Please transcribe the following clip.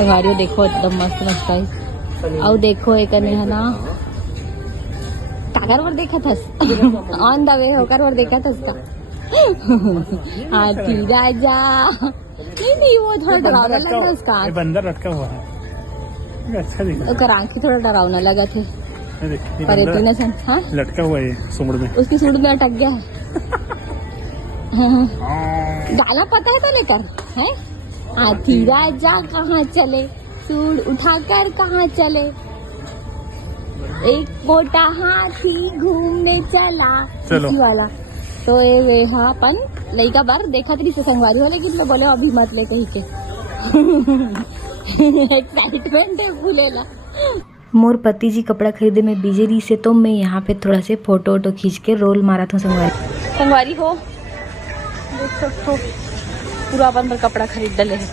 संगवारी देखो एकदम मस्त मस्त है। और देखो एक है ना काकर वर देखा था ऑन द वे होकर वर देखा था उसका हाथी राजा। नहीं वो थोड़ा डरावना लग रहा है उसका, बंदर लटका हुआ है, अच्छा दिखा। आँख थोड़ा डरावना लगा थे पर इतने हाँ लटका हुआ है सूंड में, उसकी सूंड में अटक गया है। गाना पता है तो लेकर है। हाथी राजा कहाँ चले, सूंड उठाकर कहाँ चले, एक मोटा हाथी घूमने चला। चलो वाला तो ये हाँ अपन लड़का बार देखा थी संगवारी वाले की, तो बोले अभी मत ले कहीं के एक्साइटमेंट है फूलेला। मोर पति जी कपड़ा खरीदे में बिजी रही से, तो मैं यहाँ पे थोड़ा से फोटो वोटो खींच के रोल मारा था। संगवारी हो देख सकते हो पूरा अपन पर कपड़ा खरीद डले है।